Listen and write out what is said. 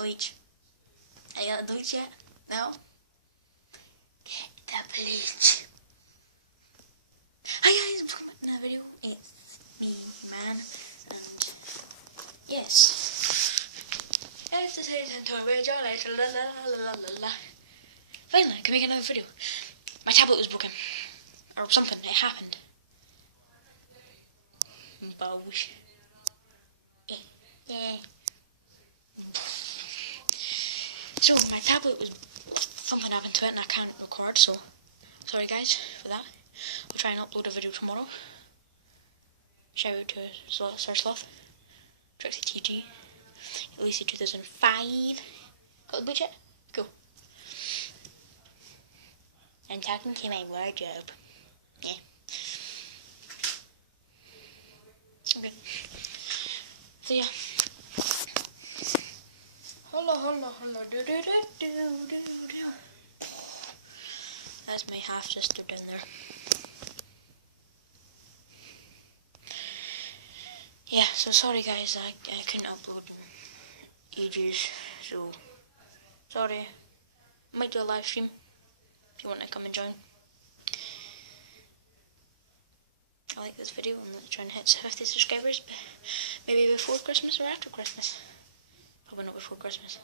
bleach. I got the bleach yet? No? Get the bleach. Hi guys, welcome back to another video. It's me, man, and yes. It's the season to a radio later, la la la la la la. Finally, I can make another video. My tablet was broken. Or something, it happened. Bowish. Yeah. So, my tablet was, something happened to it and I can't record, so sorry guys for that. We'll try and upload a video tomorrow. Shout out to Sir Sloth, Trixie TG, Elisa 2005. Got the bleach yet? Cool. I'm talking to my wardrobe. Yeah. Okay. So yeah. Holla, do. That's my half sister down there. Yeah, so sorry guys, I couldn't upload in ages, so sorry. Might do a live stream if you want to come and join. I like this video. I'm trying to hit 50 subscribers, maybe before Christmas or after Christmas. Probably not before Christmas.